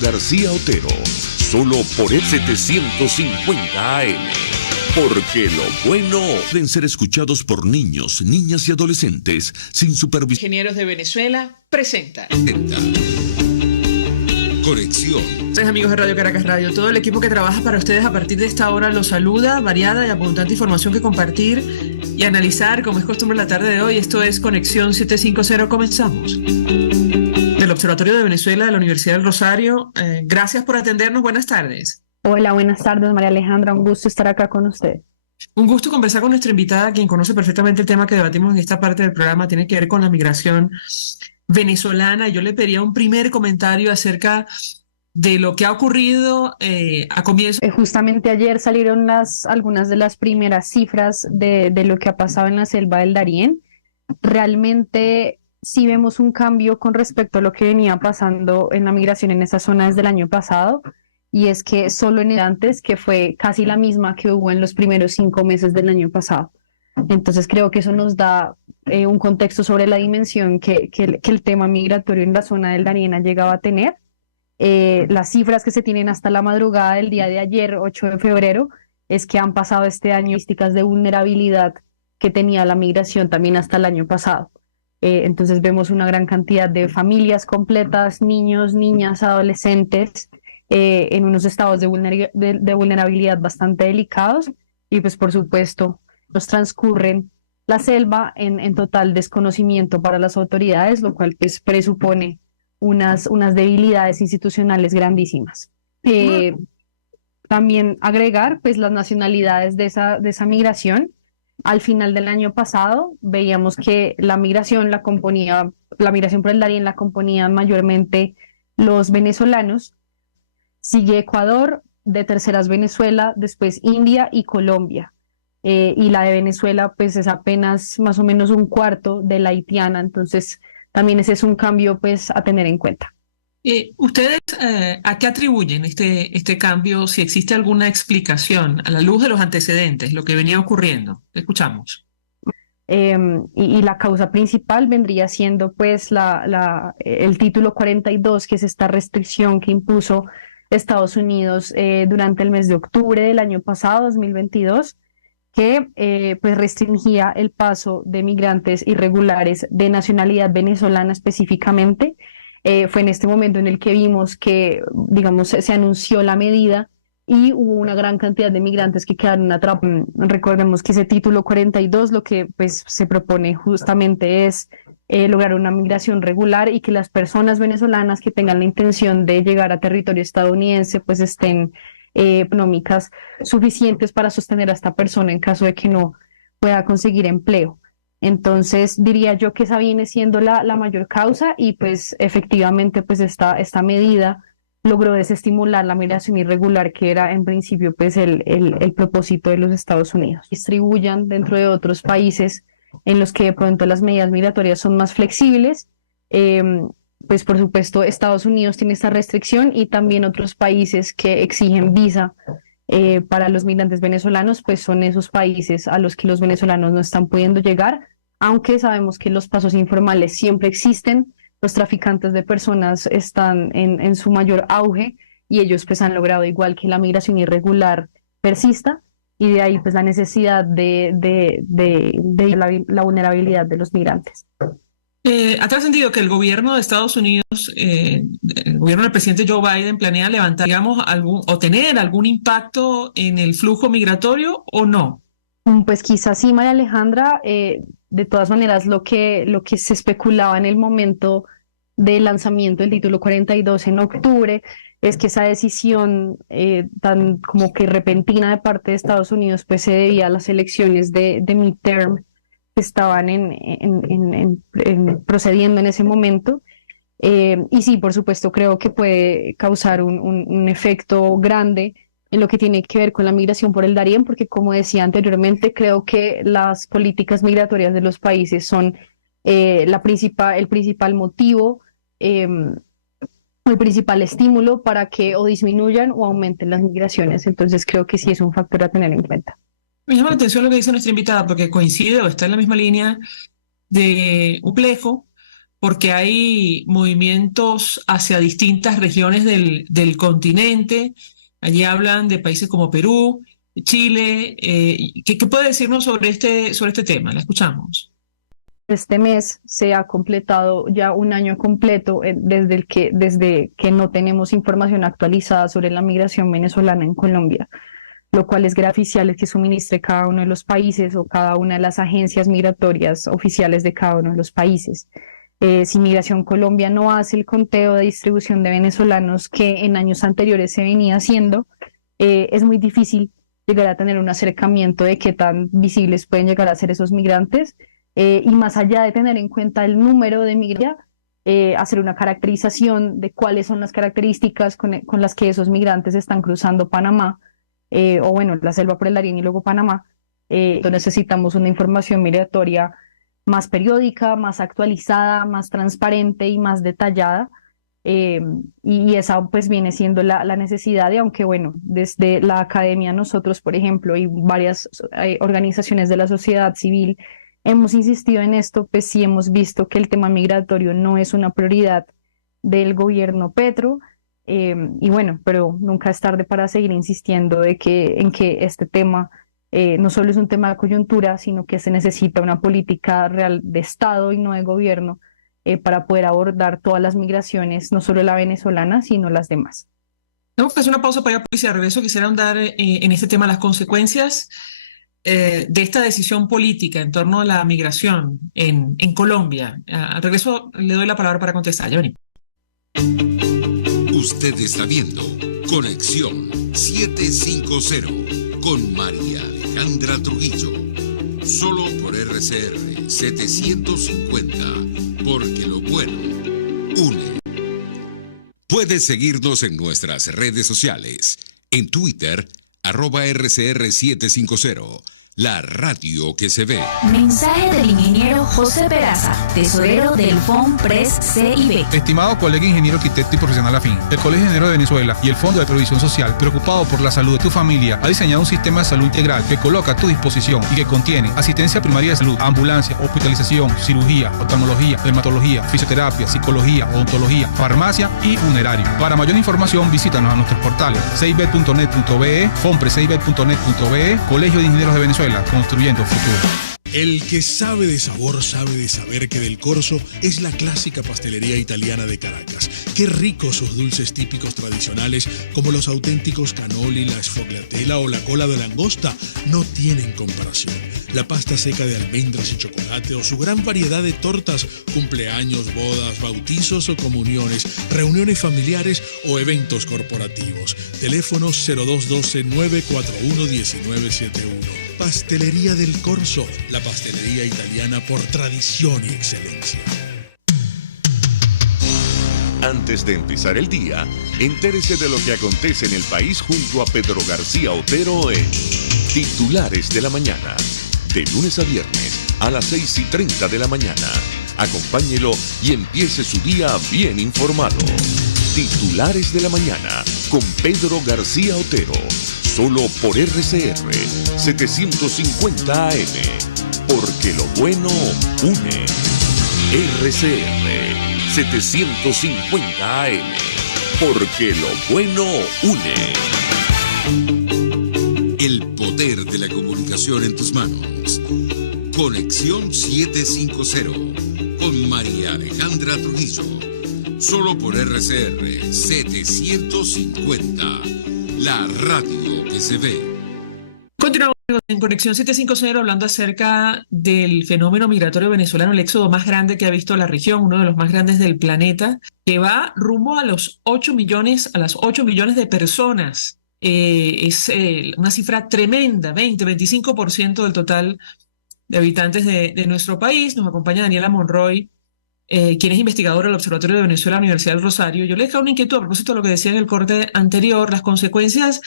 García Otero, solo por el 750 AM. Porque lo bueno deben ser escuchados por niños, niñas y adolescentes sin supervisión. Ingenieros de Venezuela presenta Conexión. Amigos de Radio Caracas Radio, todo el equipo que trabaja para ustedes a partir de esta hora los saluda, variada y abundante información que compartir y analizar como es costumbre la tarde de hoy. Esto es Conexión 750, comenzamos. Del Observatorio de Venezuela de la Universidad del Rosario, gracias por atendernos, buenas tardes. Hola, buenas tardes, María Alejandra, un gusto estar acá con usted. Un gusto conversar con nuestra invitada, quien conoce perfectamente el tema que debatimos en esta parte del programa, tiene que ver con la migración venezolana. Yo le pediría un primer comentario acerca de lo que ha ocurrido a comienzo. Justamente ayer salieron algunas de las primeras cifras de lo que ha pasado en la selva del Darién. Realmente sí vemos un cambio con respecto a lo que venía pasando en la migración en esa zona desde el año pasado, y es que solo en el antes, que fue casi la misma que hubo en los primeros 5 meses del año pasado. Entonces creo que eso nos da un contexto sobre la dimensión que el tema migratorio en la zona del Darién ha llegado a tener. Las cifras que se tienen hasta la madrugada del día de ayer, 8 de febrero, es que han pasado este año estadísticas de vulnerabilidad que tenía la migración también hasta el año pasado. Entonces vemos una gran cantidad de familias completas, niños, niñas, adolescentes, en unos estados de vulnerabilidad bastante delicados, y pues por supuesto nos transcurren la selva en total desconocimiento para las autoridades, lo cual pues presupone unas debilidades institucionales grandísimas. También agregar pues las nacionalidades de esa migración. Al final del año pasado veíamos que la migración por el Darién la componían mayormente los venezolanos. Sigue Ecuador, de terceras Venezuela, después India y Colombia. Y la de Venezuela pues es apenas más o menos un cuarto de la haitiana, entonces también ese es un cambio pues a tener en cuenta. ¿Ustedes a qué atribuyen este cambio? Si existe alguna explicación a la luz de los antecedentes, lo que venía ocurriendo. Escuchamos. Y la causa principal vendría siendo pues el título 42, que es esta restricción que impuso Estados Unidos durante el mes de octubre del año pasado, 2022, que pues restringía el paso de migrantes irregulares de nacionalidad venezolana específicamente. Fue en este momento en el que vimos que, digamos, se anunció la medida y hubo una gran cantidad de migrantes que quedaron atrapados. Recordemos que ese título 42 lo que pues se propone justamente es lograr una migración regular, y que las personas venezolanas que tengan la intención de llegar a territorio estadounidense pues estén económicas suficientes para sostener a esta persona en caso de que no pueda conseguir empleo. Entonces diría yo que esa viene siendo la mayor causa, y pues efectivamente pues esta medida logró desestimular la migración irregular, que era en principio pues el propósito de los Estados Unidos. Distribuyan dentro de otros países en los que de pronto las medidas migratorias son más flexibles. Pues por supuesto Estados Unidos tiene esta restricción, y también otros países que exigen visa para los migrantes venezolanos, pues son esos países a los que los venezolanos no están pudiendo llegar, aunque sabemos que los pasos informales siempre existen. Los traficantes de personas están en su mayor auge, y ellos pues han logrado, igual que la migración irregular persista, y de ahí pues la necesidad de la vulnerabilidad de los migrantes. Ha trascendido que el gobierno de Estados Unidos, el gobierno del presidente Joe Biden, planea levantar, digamos, o tener algún impacto en el flujo migratorio, ¿o no? Pues quizás sí, María Alejandra. De todas maneras, lo que se especulaba en el momento del lanzamiento del título 42 en octubre es que esa decisión tan como que repentina de parte de Estados Unidos pues se debía a las elecciones de midterm que estaban procediendo en ese momento. Y sí, por supuesto, creo que puede causar un efecto grande en lo que tiene que ver con la migración por el Darién, porque como decía anteriormente, creo que las políticas migratorias de los países son el principal motivo, el principal estímulo para que o disminuyan o aumenten las migraciones. Entonces creo que sí es un factor a tener en cuenta. Me llama la atención lo que dice nuestra invitada, porque coincide o está en la misma línea de un complejo porque hay movimientos hacia distintas regiones del continente. Allí hablan de países como Perú, Chile. ¿Qué puede decirnos sobre este tema? La escuchamos. Este mes se ha completado ya un año completo desde que no tenemos información actualizada sobre la migración venezolana en Colombia, lo cual es grave oficiales que suministre cada uno de los países o cada una de las agencias migratorias oficiales de cada uno de los países. Si Migración Colombia no hace el conteo de distribución de venezolanos que en años anteriores se venía haciendo, es muy difícil llegar a tener un acercamiento de qué tan visibles pueden llegar a ser esos migrantes. Y más allá de tener en cuenta el número de migrantes, hacer una caracterización de cuáles son las características con las que esos migrantes están cruzando Panamá, o bueno, la selva por el Darién y luego Panamá. Entonces necesitamos una información migratoria más periódica, más actualizada, más transparente y más detallada. Y esa pues viene siendo la necesidad de, aunque bueno, desde la academia nosotros, por ejemplo, y varias organizaciones de la sociedad civil, hemos insistido en esto, pues sí hemos visto que el tema migratorio no es una prioridad del gobierno Petro, y bueno, pero nunca es tarde para seguir insistiendo en que este tema no solo es un tema de coyuntura, sino que se necesita una política real de Estado y no de gobierno para poder abordar todas las migraciones, no solo la venezolana, sino las demás. Tengo que hacer una pausa para ir a publicidad. De regreso quisiera ahondar en este tema, las consecuencias de esta decisión política en torno a la migración en Colombia. Al regreso le doy la palabra para contestar. Ya venimos. Usted está viendo Conexión 750 con María Alejandra Trujillo. Solo por RCR 750, porque lo bueno une. Puedes seguirnos en nuestras redes sociales. En Twitter, @RCR750. La radio que se ve. Mensaje del ingeniero José Peraza, tesorero del FONPRES CIB. Estimado colega ingeniero arquitecto y profesional afín, el Colegio de Ingenieros de Venezuela y el Fondo de Previsión Social, preocupado por la salud de tu familia, ha diseñado un sistema de salud integral que coloca a tu disposición y que contiene asistencia primaria de salud, ambulancia, hospitalización, cirugía, oftalmología, dermatología, fisioterapia, psicología, odontología, farmacia y funerario. Para mayor información, visítanos a nuestros portales ceibet.net.be, fonpresceibet.net.be, Colegio de Ingenieros de Venezuela, construyendo futuro. El que sabe de sabor sabe de saber que Del Corso es la clásica pastelería italiana de Caracas. Qué ricos sus dulces típicos tradicionales, como los auténticos cannoli, la sfogliatella o la cola de langosta, no tienen comparación. La pasta seca de almendras y chocolate o su gran variedad de tortas, cumpleaños, bodas, bautizos o comuniones, reuniones familiares o eventos corporativos. Teléfonos 0212-941-1971. Pastelería Del Corso, la pastelería italiana por tradición y excelencia. Antes de empezar el día, entérese de lo que acontece en el país junto a Pedro García Otero en Titulares de la Mañana. De lunes a viernes a las 6:30 de la mañana. Acompáñelo y empiece su día bien informado. Titulares de la Mañana con Pedro García Otero. Solo por RCR 750 AM. Porque lo bueno une. RCR 750 AM. Porque lo bueno une. El poder de la comunicación en tus manos. Conexión 750 con María Alejandra Trujillo. Solo por RCR 750. La radio que se ve. Continuamos en Conexión 750 hablando acerca del fenómeno migratorio venezolano, el éxodo más grande que ha visto la región, uno de los más grandes del planeta, que va rumbo a las 8 millones de personas. Es una cifra tremenda, 25% del total de habitantes de nuestro país. Nos acompaña Daniela Monroy, quien es investigadora del Observatorio de Venezuela de la Universidad del Rosario. Yo le dejaba una inquietud a propósito de lo que decía en el corte anterior, las consecuencias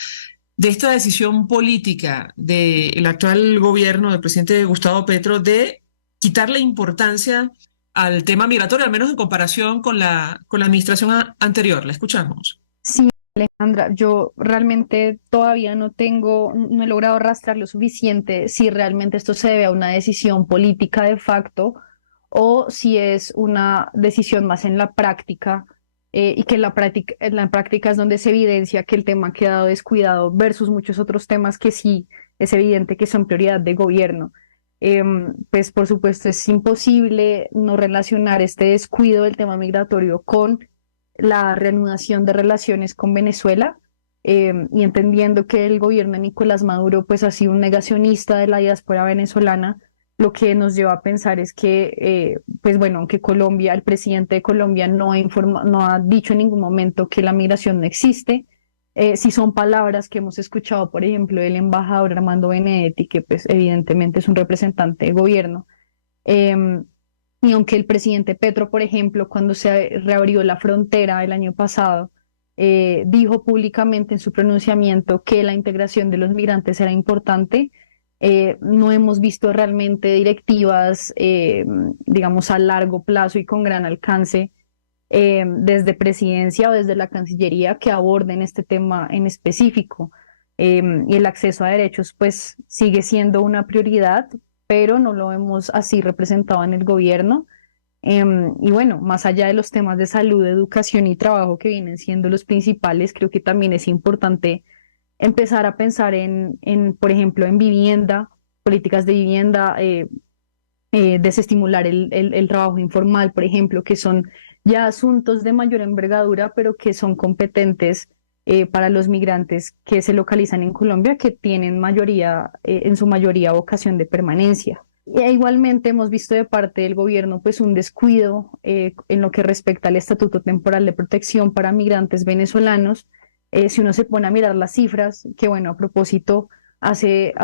de esta decisión política del actual gobierno del presidente Gustavo Petro de quitarle importancia al tema migratorio, al menos en comparación con la administración anterior. La escuchamos. Sí, Alejandra, yo realmente todavía no he logrado rastrear lo suficiente si realmente esto se debe a una decisión política de facto o si es una decisión más en la práctica, y que en la práctica es donde se evidencia que el tema ha quedado descuidado versus muchos otros temas que sí es evidente que son prioridad de gobierno. Pues por supuesto es imposible no relacionar este descuido del tema migratorio con la reanudación de relaciones con Venezuela, y entendiendo que el gobierno de Nicolás Maduro pues ha sido un negacionista de la diáspora venezolana. Lo que nos lleva a pensar es que, pues bueno, aunque Colombia, el presidente de Colombia no ha dicho en ningún momento que la migración no existe, sí son palabras que hemos escuchado, por ejemplo, del embajador Armando Benedetti, que pues evidentemente es un representante de gobierno. Y aunque el presidente Petro, por ejemplo, cuando se reabrió la frontera el año pasado, dijo públicamente en su pronunciamiento que la integración de los migrantes era importante, no hemos visto realmente directivas, digamos, a largo plazo y con gran alcance, desde presidencia o desde la Cancillería que aborden este tema en específico. Y el acceso a derechos pues sigue siendo una prioridad, pero no lo vemos así representado en el gobierno. Y bueno, más allá de los temas de salud, educación y trabajo que vienen siendo los principales, creo que también es importante empezar a pensar por ejemplo, en vivienda, políticas de vivienda, desestimular el trabajo informal, por ejemplo, que son ya asuntos de mayor envergadura, pero que son competentes para los migrantes que se localizan en Colombia, que tienen en su mayoría vocación de permanencia. Igualmente hemos visto de parte del gobierno pues un descuido en lo que respecta al Estatuto Temporal de Protección para migrantes venezolanos. Si uno se pone a mirar las cifras, que bueno, a propósito, hace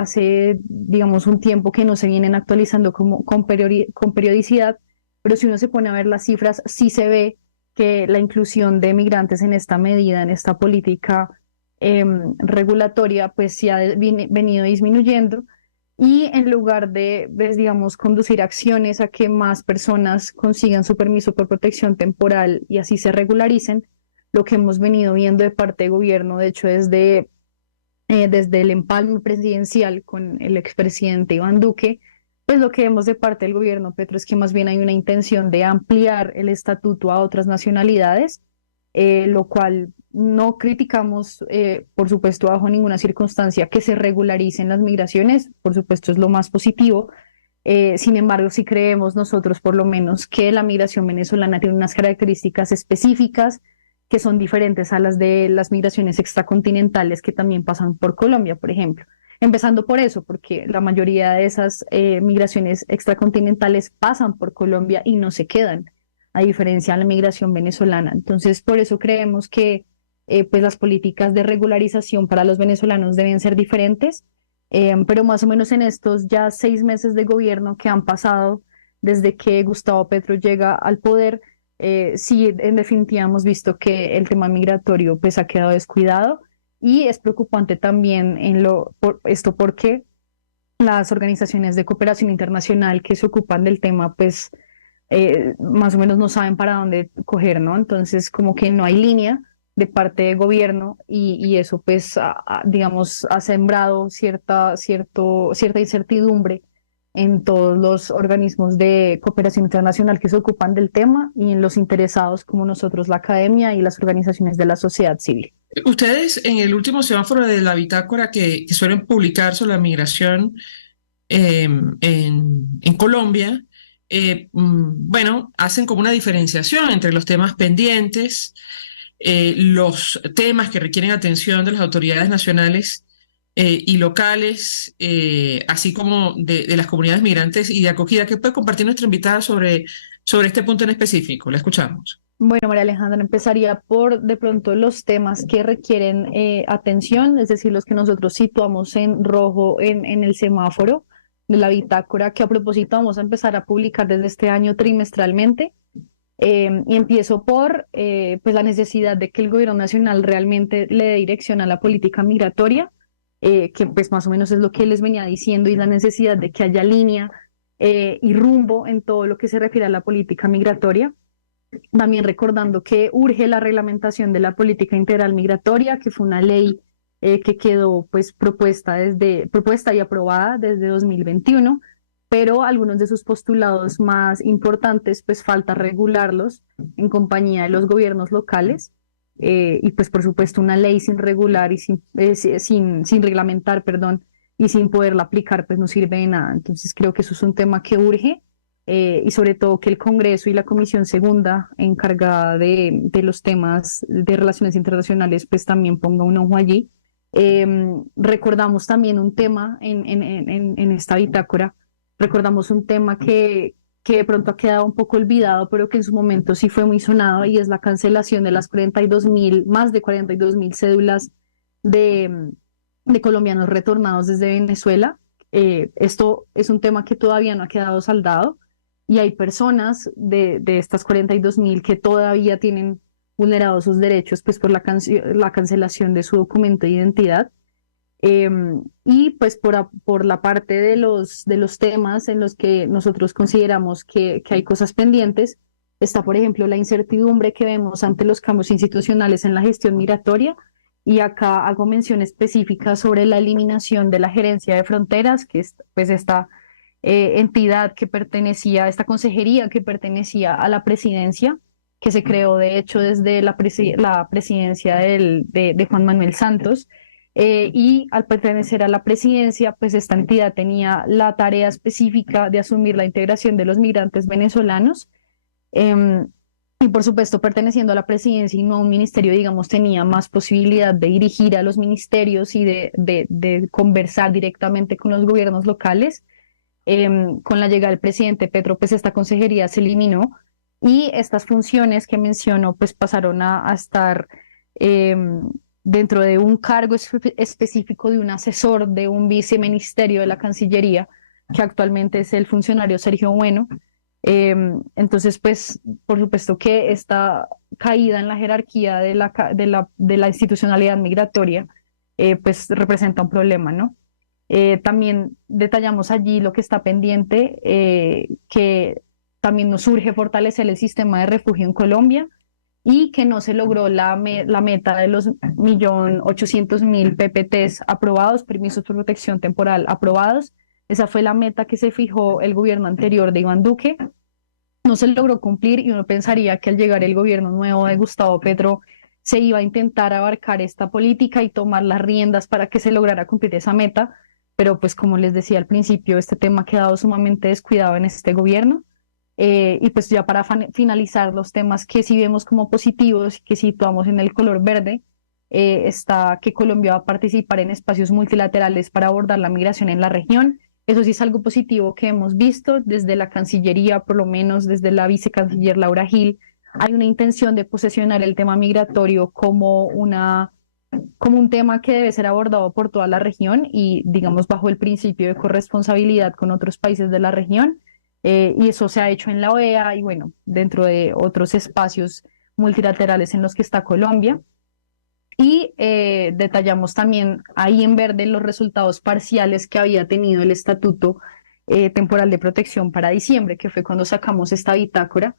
digamos un tiempo que no se vienen actualizando con periodicidad, pero si uno se pone a ver las cifras, sí se ve que la inclusión de migrantes en esta medida, en esta política regulatoria, pues sí ha venido disminuyendo. Y en lugar de, pues, digamos, conducir acciones a que más personas consigan su permiso por protección temporal y así se regularicen, lo que hemos venido viendo de parte del gobierno, de hecho, desde el empalme presidencial con el expresidente Iván Duque, pues lo que vemos de parte del gobierno Petro es que más bien hay una intención de ampliar el estatuto a otras nacionalidades, lo cual no criticamos, por supuesto, bajo ninguna circunstancia que se regularicen las migraciones, por supuesto es lo más positivo. Sin embargo, sí creemos nosotros por lo menos que la migración venezolana tiene unas características específicas que son diferentes a las de las migraciones extracontinentales que también pasan por Colombia, por ejemplo. Empezando por eso, porque la mayoría de esas migraciones extracontinentales pasan por Colombia y no se quedan, a diferencia de la migración venezolana. Entonces, por eso creemos que pues las políticas de regularización para los venezolanos deben ser diferentes, pero más o menos en estos ya 6 meses de gobierno que han pasado desde que Gustavo Petro llega al poder, sí, en definitiva hemos visto que el tema migratorio pues ha quedado descuidado. Y es preocupante también esto porque las organizaciones de cooperación internacional que se ocupan del tema, pues más o menos no saben para dónde coger, ¿no? Entonces, como que no hay línea de parte del gobierno y eso, pues, digamos, ha sembrado cierta incertidumbre en todos los organismos de cooperación internacional que se ocupan del tema y en los interesados como nosotros, la academia y las organizaciones de la sociedad civil. Ustedes en el último semáforo de la bitácora que suelen publicar sobre la migración en Colombia, bueno, hacen como una diferenciación entre los temas pendientes, los temas que requieren atención de las autoridades nacionales y locales, así como de las comunidades migrantes y de acogida. ¿Qué puede compartir nuestra invitada sobre este punto en específico? La escuchamos. Bueno, María Alejandra, empezaría por de pronto los temas que requieren atención, es decir, los que nosotros situamos en rojo en el semáforo de la bitácora, que a propósito vamos a empezar a publicar desde este año trimestralmente. Y empiezo por pues la necesidad de que el gobierno nacional realmente le dé dirección a la política migratoria, que pues más o menos es lo que les venía diciendo, y la necesidad de que haya línea y rumbo en todo lo que se refiere a la política migratoria. También recordando que urge la reglamentación de la política integral migratoria, que fue una ley que quedó pues propuesta y aprobada desde 2021, pero algunos de sus postulados más importantes, pues falta regularlos en compañía de los gobiernos locales, y pues por supuesto una ley sin regular y sin reglamentar, perdón, y sin poderla aplicar, pues no sirve de nada. Entonces creo que eso es un tema que urge, y sobre todo que el Congreso y la Comisión Segunda encargada de los temas de relaciones internacionales, pues también ponga un ojo allí. Recordamos también un tema en esta bitácora, recordamos un tema que de pronto ha quedado un poco olvidado, pero que en su momento sí fue muy sonado, y es la cancelación de las más de 42.000 cédulas de colombianos retornados desde Venezuela. Esto es un tema que todavía no ha quedado saldado, y hay personas de estas 42.000 que todavía tienen vulnerados sus derechos, pues por la cancelación de su documento de identidad. Y pues por la parte de los temas en los que nosotros consideramos que hay cosas pendientes, está, por ejemplo, la incertidumbre que vemos ante los cambios institucionales en la gestión migratoria, y acá hago mención específica sobre la eliminación de la Gerencia de Fronteras, que es pues esta entidad que pertenecía, esta consejería que pertenecía a la presidencia, que se creó de hecho desde la presidencia de Juan Manuel Santos. Y al pertenecer a la presidencia, pues esta entidad tenía la tarea específica de asumir la integración de los migrantes venezolanos, y por supuesto, perteneciendo a la presidencia y no a un ministerio, digamos, tenía más posibilidad de dirigir a los ministerios y de conversar directamente con los gobiernos locales. Con la llegada del presidente Petro, pues esta consejería se eliminó, y estas funciones que menciono pues pasaron a estar dentro de un cargo específico de un asesor de un viceministerio de la Cancillería, que actualmente es el funcionario Sergio Bueno. Entonces, pues, por supuesto que esta caída en la jerarquía de la institucionalidad migratoria, pues representa un problema, ¿no? También detallamos allí lo que está pendiente, que también nos urge fortalecer el sistema de refugio en Colombia, y que no se logró la meta de los 1.800.000 PPTs aprobados, permisos por protección temporal aprobados. Esa fue la meta que se fijó el gobierno anterior de Iván Duque. No se logró cumplir, y uno pensaría que al llegar el gobierno nuevo de Gustavo Petro se iba a intentar abarcar esta política y tomar las riendas para que se lograra cumplir esa meta, pero pues como les decía al principio, este tema ha quedado sumamente descuidado en este gobierno. Y pues ya para finalizar los temas que sí vemos como positivos y que situamos en el color verde, está que Colombia va a participar en espacios multilaterales para abordar la migración en la región. Eso sí es algo positivo que hemos visto desde la Cancillería, por lo menos desde la vicecanciller Laura Gil. Hay una intención de posesionar el tema migratorio como un tema que debe ser abordado por toda la región, y digamos bajo el principio de corresponsabilidad con otros países de la región. Y eso se ha hecho en la OEA y bueno, dentro de otros espacios multilaterales en los que está Colombia. Y detallamos también ahí en verde los resultados parciales que había tenido el Estatuto Temporal de Protección para diciembre, que fue cuando sacamos esta bitácora.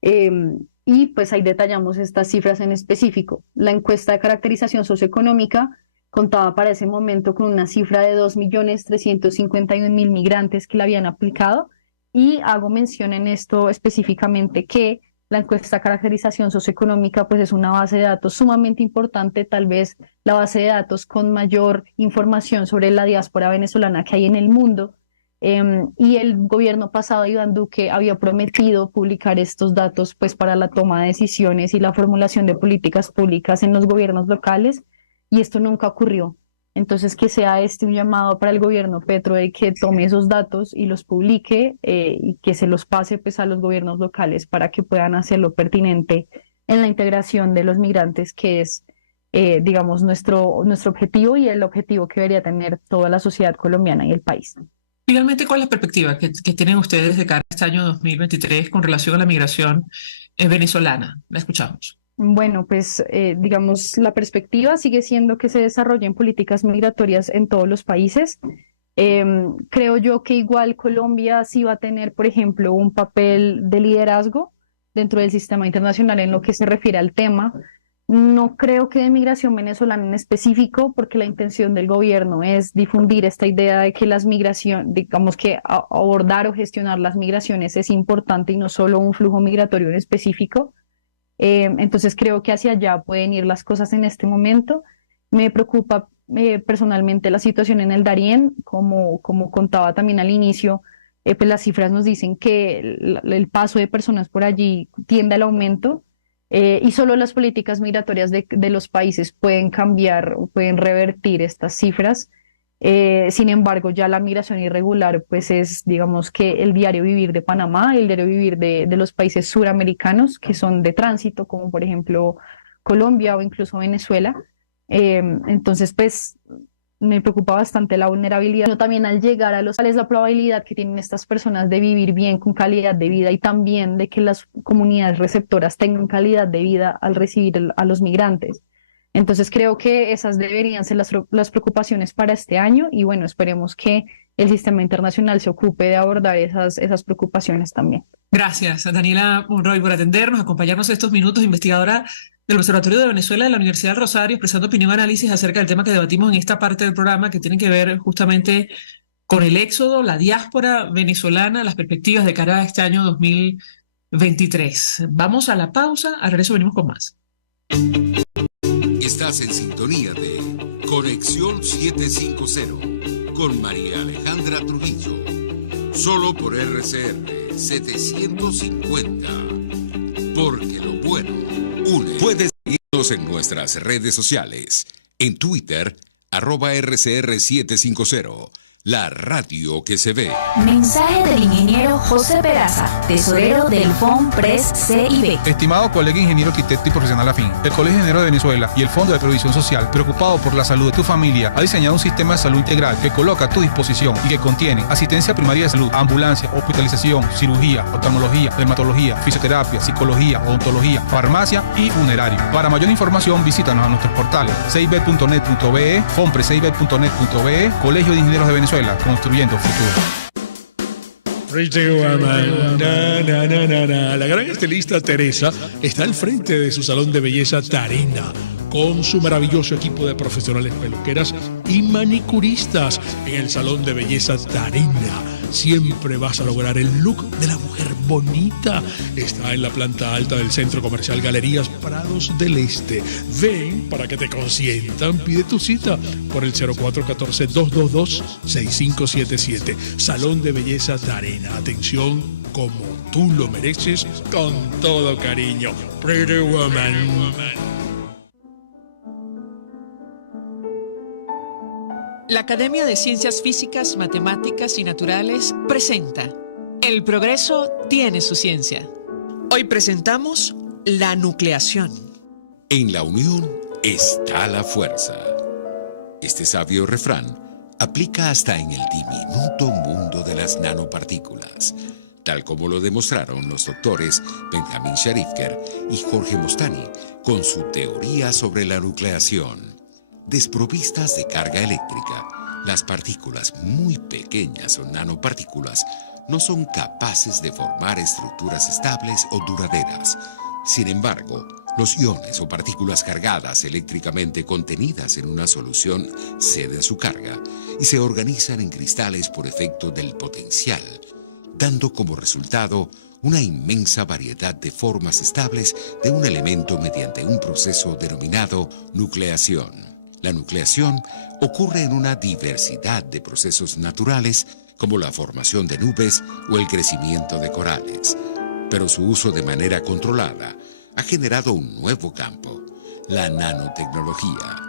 Y pues ahí detallamos estas cifras en específico. La encuesta de caracterización socioeconómica contaba para ese momento con una cifra de 2.351.000 migrantes que la habían aplicado. Y hago mención en esto específicamente que la encuesta de caracterización socioeconómica pues es una base de datos sumamente importante, tal vez la base de datos con mayor información sobre la diáspora venezolana que hay en el mundo. Y el gobierno pasado, Iván Duque, había prometido publicar estos datos pues para la toma de decisiones y la formulación de políticas públicas en los gobiernos locales, y esto nunca ocurrió. Entonces, que sea un llamado para el gobierno Petro de que tome esos datos y los publique, y que se los pase pues a los gobiernos locales para que puedan hacerlo pertinente en la integración de los migrantes, que es, digamos, nuestro objetivo y el objetivo que debería tener toda la sociedad colombiana y el país. Finalmente, ¿cuál es la perspectiva que tienen ustedes de cara a este año 2023 con relación a la migración venezolana? La escuchamos. Bueno, pues digamos, la perspectiva sigue siendo que se desarrollen políticas migratorias en todos los países. Creo yo que igual Colombia sí va a tener, por ejemplo, un papel de liderazgo dentro del sistema internacional en lo que se refiere al tema No creo que de migración venezolana en específico, porque la intención del gobierno es difundir esta idea de que las migraciones, digamos que abordar o gestionar las migraciones es importante y no solo un flujo migratorio en específico. Entonces creo que hacia allá pueden ir las cosas en este momento. Me preocupa personalmente la situación en el Darién, como contaba también al inicio, pues las cifras nos dicen que el paso de personas por allí tiende al aumento. Y solo las políticas migratorias de los países pueden cambiar o pueden revertir estas cifras. Sin embargo, ya la migración irregular, pues es, digamos que el diario vivir de Panamá, el diario vivir de los países suramericanos que son de tránsito, como por ejemplo Colombia o incluso Venezuela. Entonces, pues me preocupa bastante la vulnerabilidad, pero también al llegar a cuál es la probabilidad que tienen estas personas de vivir bien con calidad de vida y también de que las comunidades receptoras tengan calidad de vida al recibir a los migrantes. Entonces creo que esas deberían ser las preocupaciones para este año y bueno, esperemos que el sistema internacional se ocupe de abordar esas preocupaciones también. Gracias a Daniela Monroy por atendernos, acompañarnos estos minutos, investigadora del Observatorio de Venezuela de la Universidad del Rosario, expresando opinión y análisis acerca del tema que debatimos en esta parte del programa, que tiene que ver justamente con el éxodo, la diáspora venezolana, las perspectivas de cara a este año 2023. Vamos a la pausa, al regreso venimos con más. Estás en sintonía de Conexión 750 con María Alejandra Trujillo, solo por RCR 750, porque lo bueno une. Puedes seguirnos en nuestras redes sociales, en Twitter, @RCR750, la radio que se ve. Mensaje del ingeniero José Peraza, tesorero del FONPRES CIB. Estimado colega ingeniero arquitecto y profesional afín, el Colegio de Ingenieros de Venezuela y el Fondo de Previsión Social, preocupado por la salud de tu familia, ha diseñado un sistema de salud integral que coloca a tu disposición y que contiene asistencia primaria de salud, ambulancia, hospitalización, cirugía, oftalmología, dermatología, fisioterapia, psicología, odontología, farmacia y funerario. Para mayor información, visítanos a nuestros portales cib.net.be, fonprescib.net.be, Colegio de Ingenieros de Venezuela, construyendo futuro. Pretty woman, na, na, na, na, na. La gran estilista Teresa está al frente de su salón de belleza Tarina, con su maravilloso equipo de profesionales peluqueras y manicuristas. En el salón de belleza Tarina siempre vas a lograr el look de la mujer bonita. Está en la planta alta del Centro Comercial Galerías Prados del Este. Ven para que te consientan. Pide tu cita por el 0414-222-6577. Salón de belleza Tarina. Atención como tú lo mereces, con todo cariño. Pretty woman. La Academia de Ciencias Físicas, Matemáticas y Naturales presenta El progreso tiene su ciencia. Hoy presentamos la nucleación. En la unión está la fuerza. Este sabio refrán aplica hasta en el diminuto mundo de las nanopartículas, tal como lo demostraron los doctores Benjamin Sharifker y Jorge Mostani con su teoría sobre la nucleación. Desprovistas de carga eléctrica, las partículas muy pequeñas o nanopartículas no son capaces de formar estructuras estables o duraderas. Sin embargo, los iones o partículas cargadas eléctricamente contenidas en una solución ceden su carga y se organizan en cristales por efecto del potencial, dando como resultado una inmensa variedad de formas estables de un elemento mediante un proceso denominado nucleación. La nucleación ocurre en una diversidad de procesos naturales como la formación de nubes o el crecimiento de corales, pero su uso de manera controlada ha generado un nuevo campo, la nanotecnología,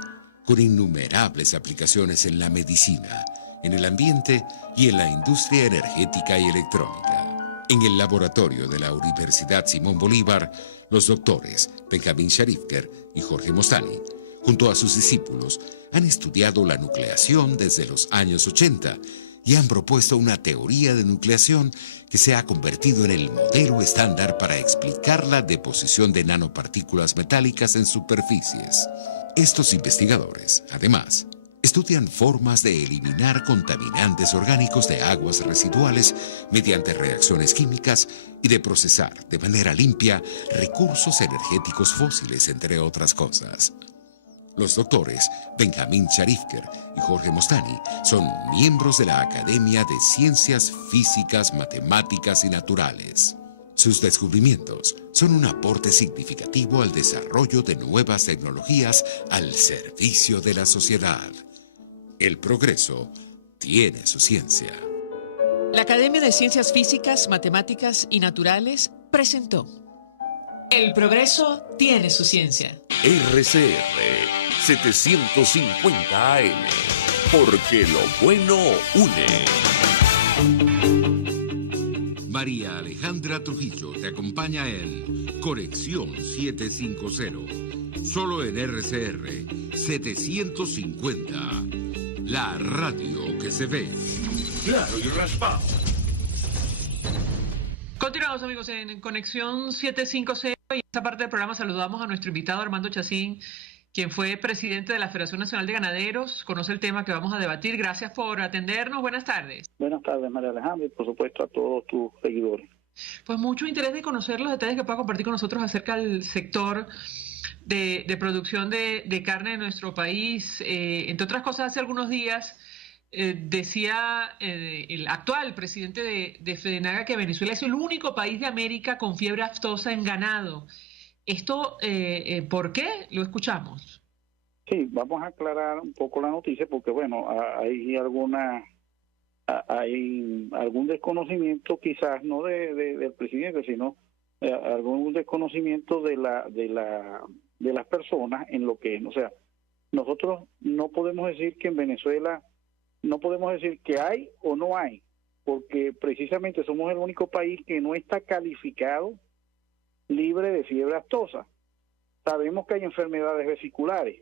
con innumerables aplicaciones en la medicina, en el ambiente y en la industria energética y electrónica. En el laboratorio de la Universidad Simón Bolívar, los doctores Benjamin Sharifker y Jorge Mostani, junto a sus discípulos, han estudiado la nucleación desde los años 80 y han propuesto una teoría de nucleación que se ha convertido en el modelo estándar para explicar la deposición de nanopartículas metálicas en superficies. Estos investigadores, además, estudian formas de eliminar contaminantes orgánicos de aguas residuales mediante reacciones químicas y de procesar de manera limpia recursos energéticos fósiles, entre otras cosas. Los doctores Benjamín Sharifker y Jorge Mostani son miembros de la Academia de Ciencias Físicas, Matemáticas y Naturales. Sus descubrimientos son un aporte significativo al desarrollo de nuevas tecnologías al servicio de la sociedad. El progreso tiene su ciencia. La Academia de Ciencias Físicas, Matemáticas y Naturales presentó El progreso tiene su ciencia. RCR 750 AM, porque lo bueno une. María Alejandra Trujillo te acompaña en Conexión 750, solo en RCR 750, la radio que se ve. Claro y raspado. Continuamos, amigos, en Conexión 750 y en esta parte del programa saludamos a nuestro invitado Armando Chacín, quien fue presidente de la Federación Nacional de Ganaderos. Conoce el tema que vamos a debatir. Gracias por atendernos. Buenas tardes. Buenas tardes, María Alejandra, y por supuesto a todos tus seguidores. Pues mucho interés de conocer los detalles que pueda compartir con nosotros acerca del sector de producción de carne en nuestro país. Entre otras cosas, hace algunos días decía el actual presidente de FEDENAGA que Venezuela es el único país de América con fiebre aftosa en ganado. ¿Esto por qué? Lo escuchamos. Sí, vamos a aclarar un poco la noticia porque, bueno, hay algún desconocimiento, quizás no del presidente, sino algún desconocimiento de las personas en lo que es. O sea, nosotros no podemos decir que en Venezuela, no podemos decir que hay o no hay, porque precisamente somos el único país que no está calificado libre de fiebre aftosa. Sabemos que hay enfermedades vesiculares,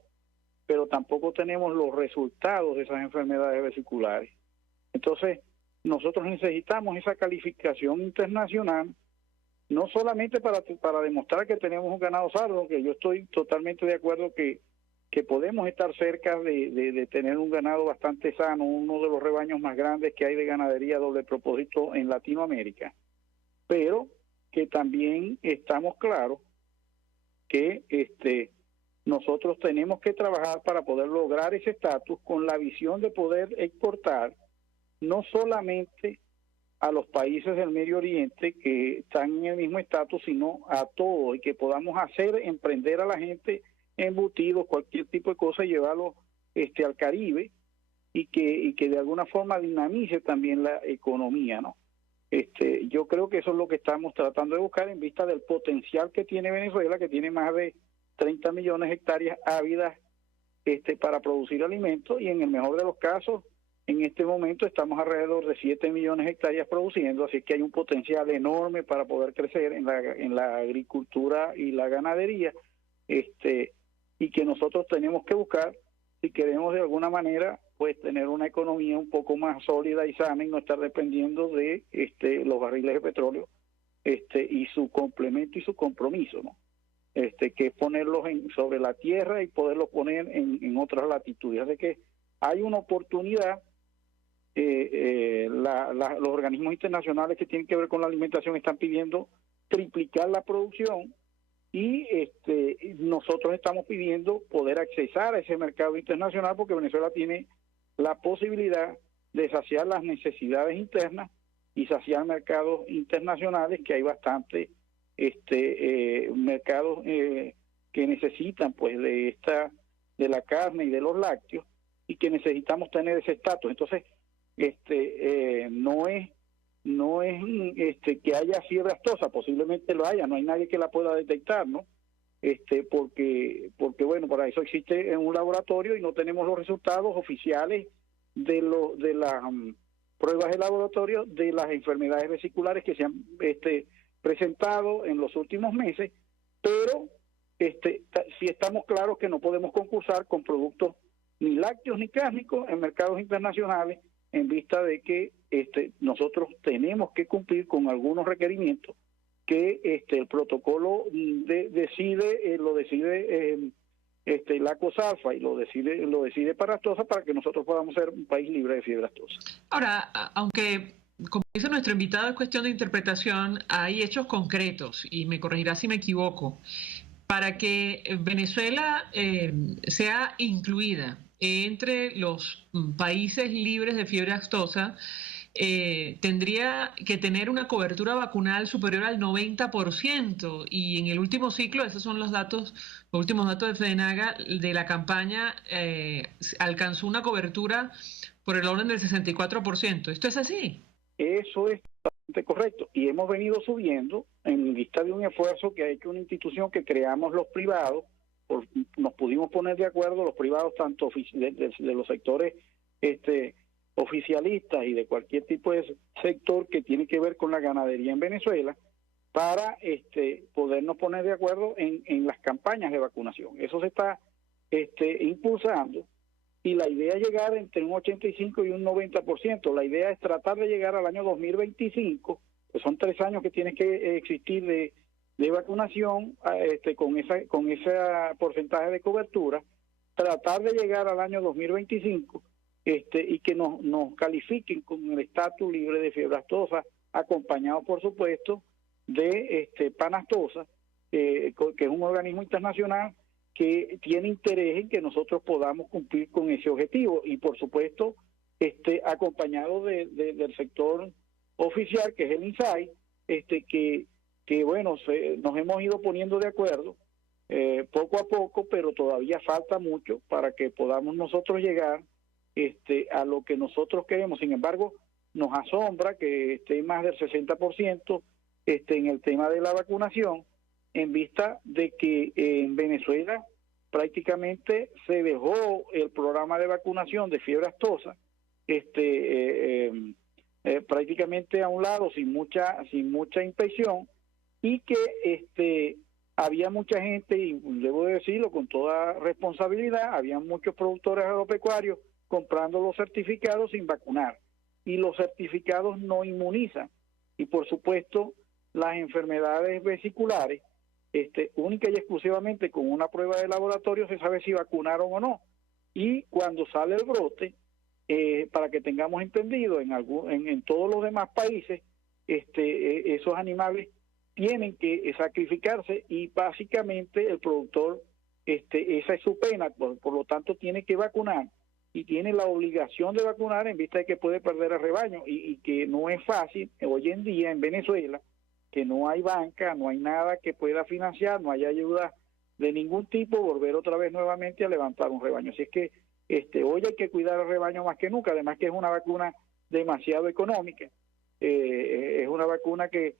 pero tampoco tenemos los resultados de esas enfermedades vesiculares. Entonces, nosotros necesitamos esa calificación internacional, no solamente para demostrar que tenemos un ganado sano, que yo estoy totalmente de acuerdo que podemos estar cerca de tener un ganado bastante sano, uno de los rebaños más grandes que hay de ganadería doble propósito en Latinoamérica, pero que también estamos claros que nosotros tenemos que trabajar para poder lograr ese estatus con la visión de poder exportar no solamente a los países del Medio Oriente que están en el mismo estatus, sino a todos, y que podamos emprender a la gente embutidos, cualquier tipo de cosa, y llevarlo al Caribe, y que de alguna forma dinamice también la economía, ¿no? Yo creo que eso es lo que estamos tratando de buscar en vista del potencial que tiene Venezuela, que tiene más de 30 millones de hectáreas ávidas para producir alimentos, y en el mejor de los casos, en este momento estamos alrededor de 7 millones de hectáreas produciendo, así que hay un potencial enorme para poder crecer en la agricultura y la ganadería, y que nosotros tenemos que buscar si queremos de alguna manera pues tener una economía un poco más sólida y sana y no estar dependiendo de los barriles de petróleo y su complemento y su compromiso, ¿no? Que es ponerlos sobre la tierra y poderlos poner en otras latitudes. Así que hay una oportunidad. Los organismos internacionales que tienen que ver con la alimentación están pidiendo triplicar la producción, y nosotros estamos pidiendo poder accesar a ese mercado internacional, porque Venezuela tiene la posibilidad de saciar las necesidades internas y saciar mercados internacionales, que hay bastante mercados que necesitan pues de la carne y de los lácteos, y que necesitamos tener ese estatus. Entonces no es que haya fiebre aftosa, posiblemente lo haya, no hay nadie que la pueda detectar, ¿no? Porque bueno, para eso existe un laboratorio y no tenemos los resultados oficiales de las pruebas de laboratorio de las enfermedades vesiculares que se han presentado en los últimos meses, pero sí estamos claros que no podemos concursar con productos ni lácteos ni cárnicos en mercados internacionales, en vista de que nosotros tenemos que cumplir con algunos requerimientos que el protocolo decide la COSALFA y lo decide Panastosa para que nosotros podamos ser un país libre de fiebre aftosa. Ahora, aunque, como dice nuestro invitado, es cuestión de interpretación, hay hechos concretos, y me corregirá si me equivoco, para que Venezuela sea incluida entre los países libres de fiebre aftosa. Tendría que tener una cobertura vacunal superior al 90%, y en el último ciclo, esos son los últimos datos de FEDENAGA de la campaña, alcanzó una cobertura por el orden del 64%. ¿Esto es así? Eso es totalmente correcto, y hemos venido subiendo en vista de un esfuerzo que ha hecho una institución que creamos los privados. Nos pudimos poner de acuerdo los privados, tanto de los sectores oficialistas y de cualquier tipo de sector que tiene que ver con la ganadería en Venezuela, para podernos poner de acuerdo en las campañas de vacunación. Eso se está impulsando, y la idea es llegar entre un 85 y un 90%. La idea es tratar de llegar al año 2025, que son 3 años que tiene que existir de vacunación, con ese porcentaje de cobertura, tratar de llegar al año 2025 y que nos califiquen con el estatus libre de fiebre aftosa, acompañado por supuesto de Panastosa, que es un organismo internacional que tiene interés en que nosotros podamos cumplir con ese objetivo, y por supuesto acompañado del sector oficial, que es el INSAI, que bueno, nos hemos ido poniendo de acuerdo poco a poco, pero todavía falta mucho para que podamos nosotros llegar a lo que nosotros queremos. Sin embargo, nos asombra que esté más del 60% en el tema de la vacunación, en vista de que en Venezuela prácticamente se dejó el programa de vacunación de fiebre aftosa prácticamente a un lado, sin mucha inspección, y que había mucha gente, y debo decirlo con toda responsabilidad, había muchos productores agropecuarios comprando los certificados sin vacunar, y los certificados no inmunizan, y por supuesto las enfermedades vesiculares, única y exclusivamente con una prueba de laboratorio se sabe si vacunaron o no, y cuando sale el brote, para que tengamos entendido, en todos los demás países, esos animales tienen que sacrificarse, y básicamente el productor, esa es su pena, por lo tanto tiene que vacunar, y tiene la obligación de vacunar en vista de que puede perder el rebaño, y que no es fácil hoy en día en Venezuela, que no hay banca, no hay nada que pueda financiar, no hay ayuda de ningún tipo, volver otra vez nuevamente a levantar un rebaño. Así es que hoy hay que cuidar el rebaño más que nunca, además que es una vacuna demasiado económica, es una vacuna que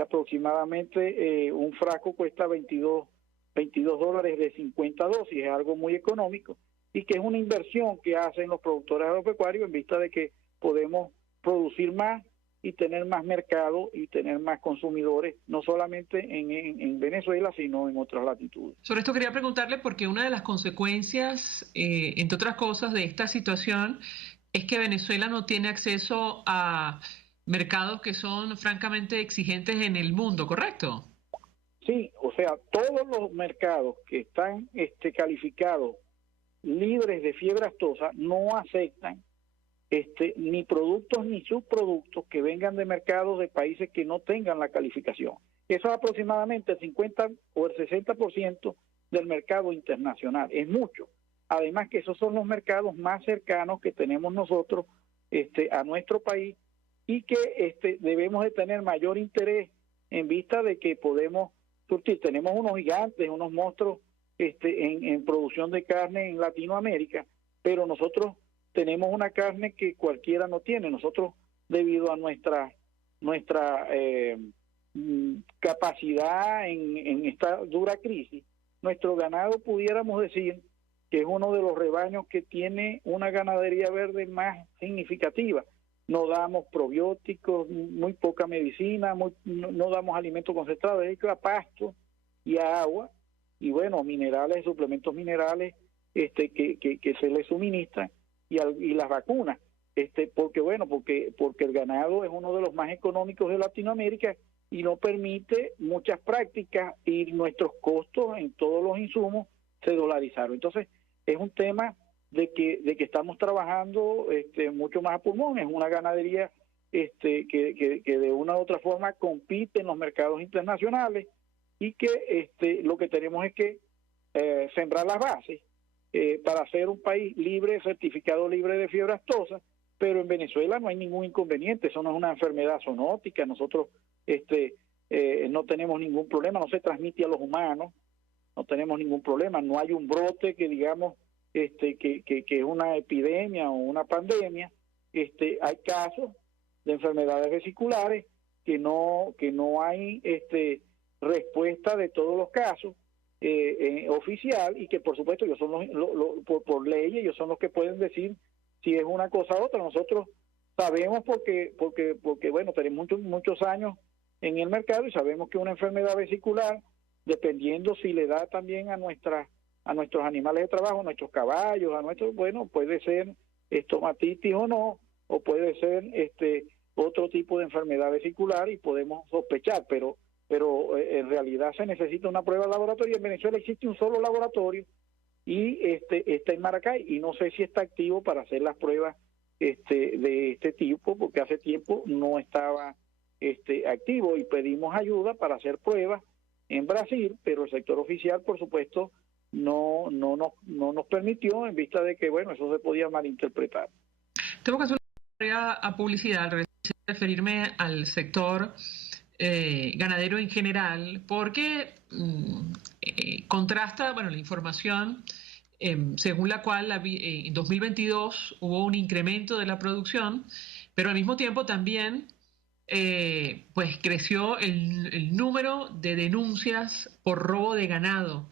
aproximadamente un frasco cuesta $22 de 50 dosis, es algo muy económico, y que es una inversión que hacen los productores agropecuarios en vista de que podemos producir más y tener más mercado y tener más consumidores, no solamente en Venezuela, sino en otras latitudes. Sobre esto quería preguntarle, porque una de las consecuencias, entre otras cosas, de esta situación es que Venezuela no tiene acceso a mercados que son francamente exigentes en el mundo, ¿correcto? Sí, o sea, todos los mercados que están calificados libres de fiebre aftosa no aceptan ni productos ni subproductos que vengan de mercados de países que no tengan la calificación. Eso es aproximadamente el 50 o el 60% del mercado internacional, es mucho. Además que esos son los mercados más cercanos que tenemos nosotros a nuestro país, y que debemos de tener mayor interés en vista de que podemos surtir. Tenemos unos gigantes, unos monstruos en producción de carne en Latinoamérica, pero nosotros tenemos una carne que cualquiera no tiene. Nosotros, debido a nuestra capacidad en esta dura crisis, nuestro ganado, pudiéramos decir que es uno de los rebaños que tiene una ganadería verde más significativa. No damos probióticos, muy poca medicina, no damos alimentos concentrados, dedicamos a pasto y a agua, y bueno, minerales, suplementos minerales que se les suministran, y las vacunas, porque el ganado es uno de los más económicos de Latinoamérica y no permite muchas prácticas, y nuestros costos en todos los insumos se dolarizaron. Entonces, es un tema de que estamos trabajando mucho más a pulmón. Es una ganadería que de una u otra forma compite en los mercados internacionales y que lo que tenemos es que sembrar las bases para ser un país libre, certificado libre de fiebre aftosa, pero en Venezuela no hay ningún inconveniente, eso no es una enfermedad zoonótica, nosotros no tenemos ningún problema, no se transmite a los humanos, no tenemos ningún problema, no hay un brote que digamos que es una epidemia o una pandemia. Hay casos de enfermedades vesiculares que no hay respuesta de todos los casos oficial, y que por supuesto ellos son por ley ellos son los que pueden decir si es una cosa u otra. Nosotros sabemos porque bueno, tenemos muchos años en el mercado y sabemos que una enfermedad vesicular, dependiendo si le da también a nuestros animales de trabajo, a nuestros caballos, bueno, puede ser estomatitis o no, o puede ser otro tipo de enfermedad vesicular y podemos sospechar, pero en realidad se necesita una prueba de laboratorio. En Venezuela existe un solo laboratorio y está en Maracay, y no sé si está activo para hacer las pruebas de este tipo, porque hace tiempo no estaba activo, y pedimos ayuda para hacer pruebas en Brasil, pero el sector oficial, por supuesto, no nos permitió, en vista de que, bueno, eso se podía malinterpretar. Tengo que hacer una publicidad, referirme al sector ganadero en general, porque contrasta, bueno, la información según la cual en 2022 hubo un incremento de la producción, pero al mismo tiempo también pues creció el número de denuncias por robo de ganado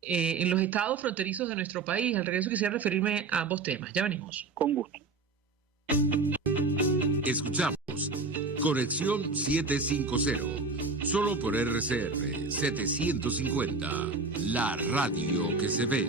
en los estados fronterizos de nuestro país. Al regreso quisiera referirme a ambos temas. Ya venimos. Con gusto. Escuchamos Conexión 750, solo por RCR 750, la radio que se ve.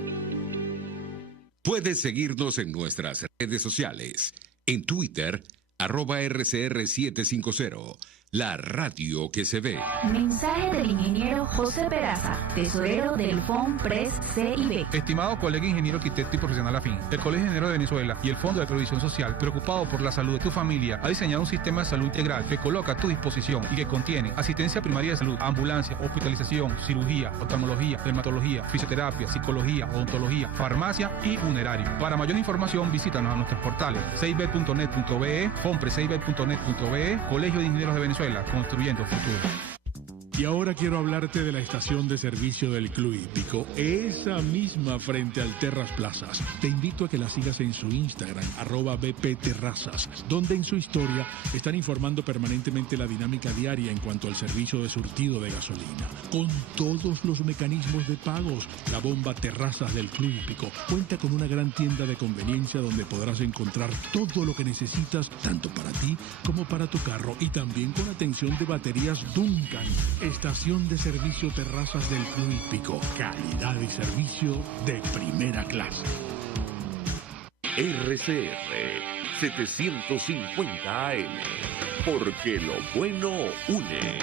Puedes seguirnos en nuestras redes sociales, en Twitter, @RCR750, la radio que se ve. Mensaje del ingeniero José Peraza, tesorero del FONPRES CIB. Estimado colega ingeniero arquitecto y profesional afín, el Colegio de Ingenieros de Venezuela y el Fondo de Previsión Social, preocupado por la salud de tu familia, ha diseñado un sistema de salud integral que coloca a tu disposición y que contiene asistencia primaria de salud, ambulancia, hospitalización, cirugía, oftalmología, dermatología, fisioterapia, psicología, odontología, farmacia y funerario. Para mayor información, visítanos a nuestros portales ceibet.net.be, fonpresceibet.net.be, Colegio de Ingenieros de Venezuela, construyendo futuro. Y ahora quiero hablarte de la estación de servicio del Club Hípico, esa misma frente al Terras Plazas. Te invito a que la sigas en su Instagram, @bpterrazas, donde en su historia están informando permanentemente la dinámica diaria en cuanto al servicio de surtido de gasolina. Con todos los mecanismos de pagos, la bomba Terrazas del Club Hípico cuenta con una gran tienda de conveniencia donde podrás encontrar todo lo que necesitas, tanto para ti como para tu carro, y también con atención de baterías Duncan. Estación de servicio Terrazas del Club Hípico. Calidad y servicio de primera clase. RCR 750 AM, porque lo bueno une.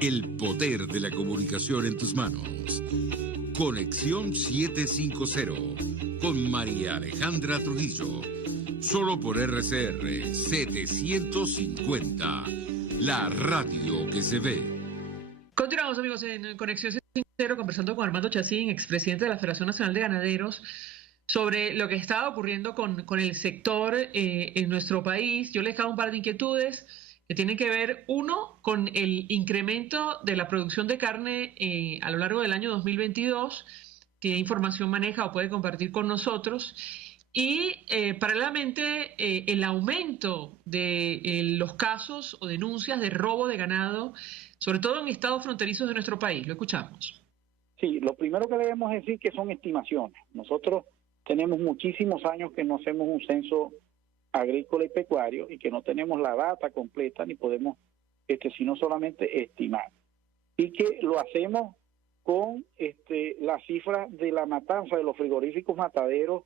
El poder de la comunicación en tus manos. Conexión 750 con María Alejandra Trujillo. Solo por RCR 750. La radio que se ve. Continuamos, amigos, en Conexión 750, conversando con Armando Chacín, expresidente de la Federación Nacional de Ganaderos, sobre lo que está ocurriendo con el sector en nuestro país. Yo les dejaba un par de inquietudes que tienen que ver, uno, con el incremento de la producción de carne a lo largo del año 2022, qué información maneja o puede compartir con nosotros. Y paralelamente el aumento de los casos o denuncias de robo de ganado, sobre todo en estados fronterizos de nuestro país. Lo escuchamos. Sí, lo primero que debemos decir que son estimaciones. Nosotros tenemos muchísimos años que no hacemos un censo agrícola y pecuario y que no tenemos la data completa ni podemos, sino solamente estimar. Y que lo hacemos con las cifras de la matanza de los frigoríficos mataderos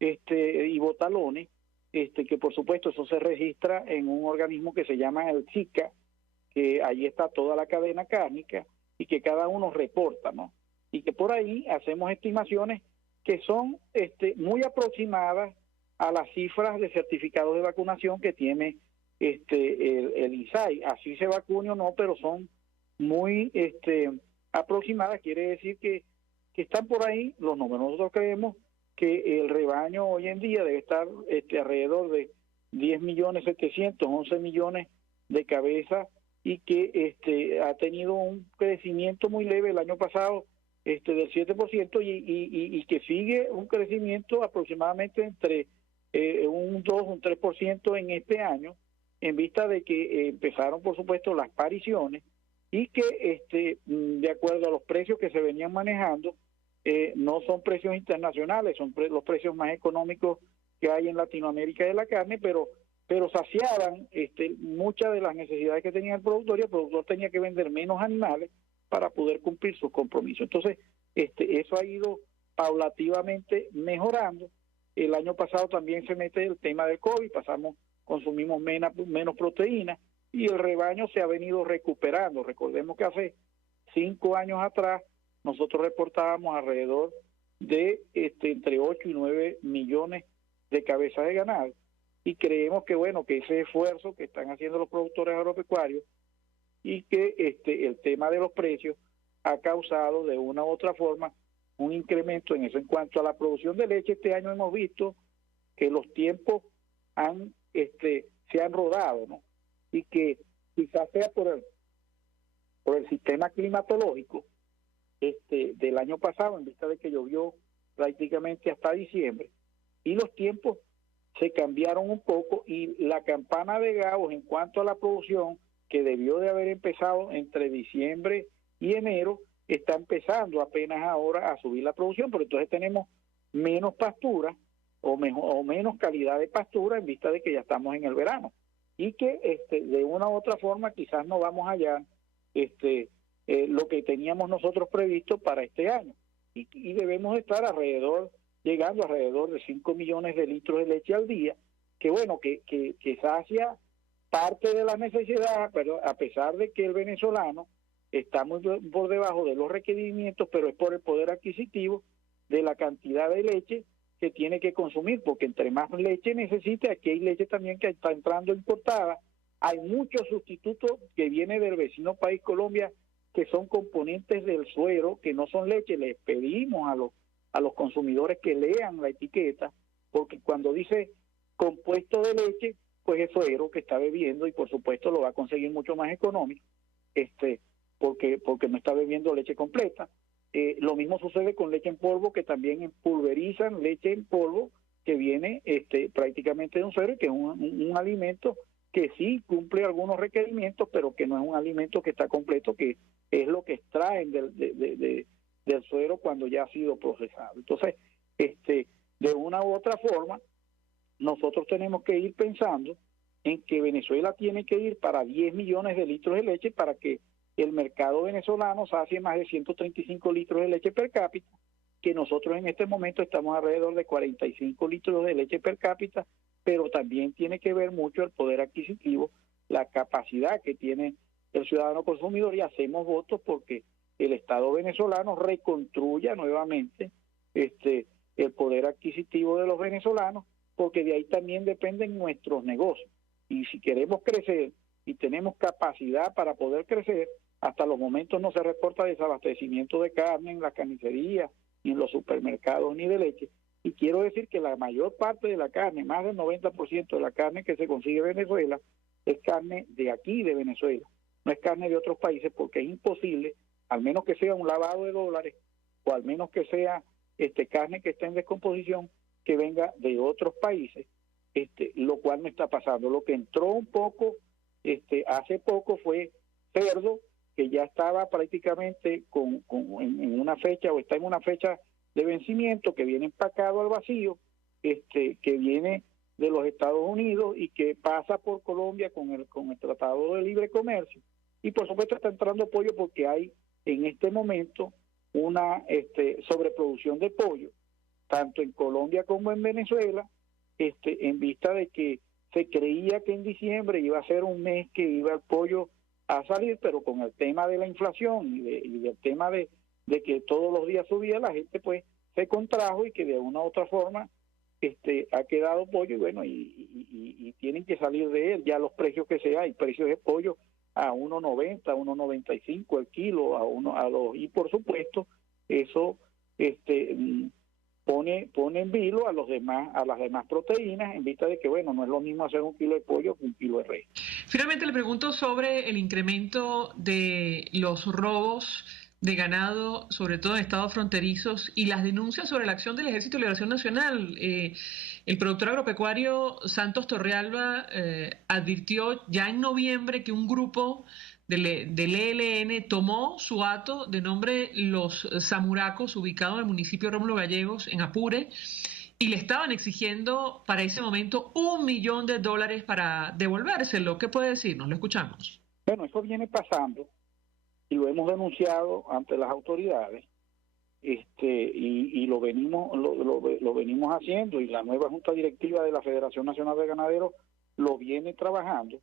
y botalones, que por supuesto eso se registra en un organismo que se llama el SICA, que allí está toda la cadena cárnica y que cada uno reporta, ¿no? y que por ahí hacemos estimaciones que son muy aproximadas a las cifras de certificados de vacunación que tiene el INSAI. Así se vacune o no, pero son muy aproximadas. Quiere decir que están por ahí los números. Nosotros creemos que el rebaño hoy en día debe estar alrededor de 10.711.000 millones de cabezas, y que ha tenido un crecimiento muy leve el año pasado del 7%, y que sigue un crecimiento aproximadamente entre un 2, un 3% en este año, en vista de que empezaron, por supuesto, las pariciones, y que de acuerdo a los precios que se venían manejando, no son precios internacionales, son los precios más económicos que hay en Latinoamérica de la carne, pero saciaban muchas de las necesidades que tenía el productor, y el productor tenía que vender menos animales para poder cumplir sus compromisos. Entonces, eso ha ido paulativamente mejorando. El año pasado también se mete el tema del COVID, consumimos menos proteínas, y el rebaño se ha venido recuperando. Recordemos que hace 5 años atrás nosotros reportábamos alrededor de entre 8 y 9 millones de cabezas de ganado, y creemos que que ese esfuerzo que están haciendo los productores agropecuarios, y que el tema de los precios ha causado de una u otra forma un incremento en eso. En cuanto a la producción de leche, este año hemos visto que los tiempos se han rodado, ¿no? Y que quizás sea por el sistema climatológico del año pasado, en vista de que llovió prácticamente hasta diciembre, y los tiempos se cambiaron un poco, y la campana de Gauss en cuanto a la producción, que debió de haber empezado entre diciembre y enero, está empezando apenas ahora a subir la producción, pero entonces tenemos menos pastura o menos calidad de pastura, en vista de que ya estamos en el verano, y que de una u otra forma quizás no vamos allá lo que teníamos nosotros previsto para este año, y debemos estar llegando alrededor de 5 millones de litros de leche al día, que sacia parte de la necesidad, pero a pesar de que el venezolano está muy por debajo de los requerimientos, pero es por el poder adquisitivo de la cantidad de leche que tiene que consumir, porque entre más leche necesita, aquí hay leche también que está entrando importada, hay muchos sustitutos que vienen del vecino país Colombia, que son componentes del suero, que no son leche. Les pedimos a los consumidores que lean la etiqueta, porque cuando dice compuesto de leche, pues es suero que está bebiendo, y por supuesto lo va a conseguir mucho más económico, porque no está bebiendo leche completa. Lo mismo sucede con leche en polvo, que también pulverizan leche en polvo que viene prácticamente de un suero, y que es un alimento que sí cumple algunos requerimientos, pero que no es un alimento que está completo, que es lo que extraen del suero cuando ya ha sido procesado. Entonces, de una u otra forma, nosotros tenemos que ir pensando en que Venezuela tiene que ir para 10 millones de litros de leche para que el mercado venezolano sacie más de 135 litros de leche per cápita, que nosotros en este momento estamos alrededor de 45 litros de leche per cápita, pero también tiene que ver mucho el poder adquisitivo, la capacidad que tiene el ciudadano consumidor, y hacemos votos porque el Estado venezolano reconstruya nuevamente el poder adquisitivo de los venezolanos, porque de ahí también dependen nuestros negocios. Y si queremos crecer y tenemos capacidad para poder crecer, hasta los momentos no se reporta desabastecimiento de carne en la carnicería, ni en los supermercados, ni de leche. Y quiero decir que la mayor parte de la carne, más del 90% de la carne que se consigue en Venezuela, es carne de aquí, de Venezuela. No es carne de otros países, porque es imposible, al menos que sea un lavado de dólares, o al menos que sea carne que esté en descomposición, que venga de otros países, lo cual no está pasando. Lo que entró un poco hace poco fue cerdo, que ya estaba prácticamente en una fecha, o está en una fecha de vencimiento, que viene empacado al vacío, que viene de los Estados Unidos y que pasa por Colombia con el Tratado de Libre Comercio. Y por supuesto está entrando pollo, porque hay en este momento una sobreproducción de pollo, tanto en Colombia como en Venezuela, en vista de que se creía que en diciembre iba a ser un mes que iba el pollo a salir, pero con el tema de la inflación y del tema de de que todos los días subía, la gente pues se contrajo y que de una u otra forma ha quedado pollo y bueno, y tienen que salir de él. Ya los precios que sea, hay precios de pollo a 1.90, a 1.95 el kilo, a 2, y por supuesto eso pone en vilo a las demás proteínas, en vista de que bueno, no es lo mismo hacer un kilo de pollo que un kilo de res. Finalmente le pregunto sobre el incremento de los robos de ganado, sobre todo en estados fronterizos, y las denuncias sobre la acción del Ejército de Liberación Nacional. El productor agropecuario Santos Torrealba advirtió ya en noviembre que un grupo del ELN tomó su hato de nombre Los Samuracos, ubicado en el municipio de Rómulo Gallegos, en Apure, y le estaban exigiendo para ese momento $1 millón para devolvérselo. ¿Qué puede decirnos? Lo escuchamos. Bueno, eso viene pasando y lo hemos denunciado ante las autoridades, y lo venimos haciendo, y la nueva Junta Directiva de la Federación Nacional de Ganaderos lo viene trabajando.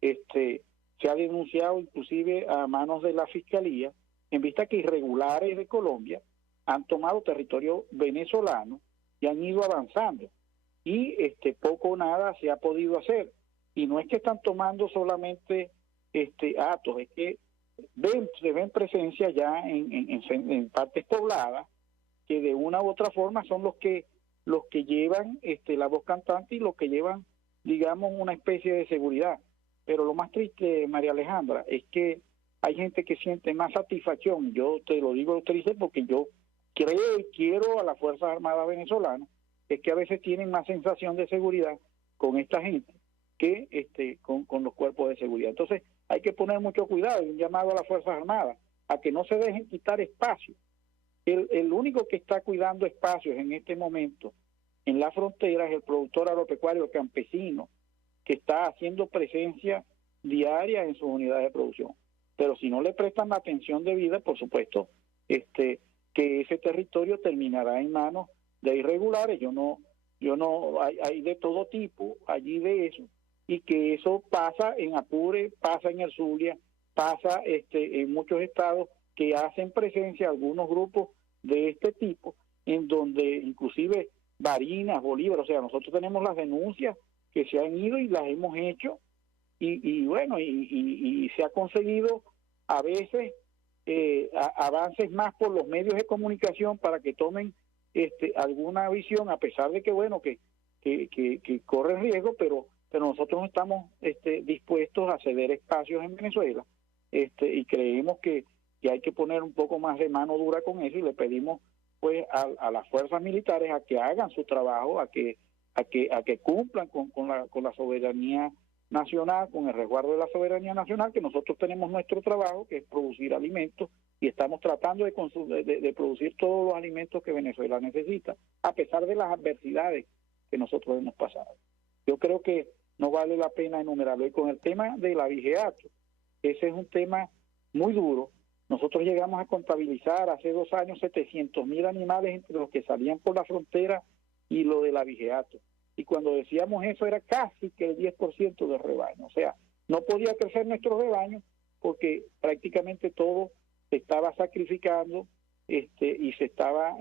Se ha denunciado inclusive a manos de la Fiscalía, en vista que irregulares de Colombia han tomado territorio venezolano y han ido avanzando, y poco o nada se ha podido hacer. Y no es que están tomando solamente atos, es que se ven presencia ya en partes pobladas que de una u otra forma son los que llevan la voz cantante y los que llevan, digamos, una especie de seguridad. Pero lo más triste, María Alejandra, es que hay gente que siente más satisfacción. Yo te lo digo triste porque yo creo y quiero a las Fuerzas Armadas venezolanas, es que a veces tienen más sensación de seguridad con esta gente que con los cuerpos de seguridad. Entonces hay que poner mucho cuidado, y un llamado a las Fuerzas Armadas a que no se dejen quitar espacios. El único que está cuidando espacios en este momento en la frontera es el productor agropecuario campesino, que está haciendo presencia diaria en sus unidades de producción. Pero si no le prestan la atención debida, por supuesto, que ese territorio terminará en manos de irregulares. Hay de todo tipo allí de eso, y que eso pasa en Apure, pasa en el Zulia, pasa en muchos estados que hacen presencia algunos grupos de este tipo, en donde inclusive Barinas, Bolívar, o sea, nosotros tenemos las denuncias que se han ido y las hemos hecho, y bueno, y se ha conseguido a veces avances más por los medios de comunicación para que tomen alguna visión, a pesar de que bueno, que corre riesgo, pero nosotros no estamos dispuestos a ceder espacios en Venezuela, y creemos que hay que poner un poco más de mano dura con eso, y le pedimos pues a las fuerzas militares a que hagan su trabajo, a que cumplan con la soberanía nacional, con el resguardo de la soberanía nacional, que nosotros tenemos nuestro trabajo, que es producir alimentos, y estamos tratando de producir todos los alimentos que Venezuela necesita, a pesar de las adversidades que nosotros hemos pasado. Yo creo que no vale la pena enumerarlo. Y con el tema del abigeato, ese es un tema muy duro. Nosotros llegamos a contabilizar hace 2 años 700.000 animales entre los que salían por la frontera y lo del abigeato. Y cuando decíamos eso era casi que el 10% del rebaño. O sea, no podía crecer nuestro rebaño porque prácticamente todo se estaba sacrificando, y se estaba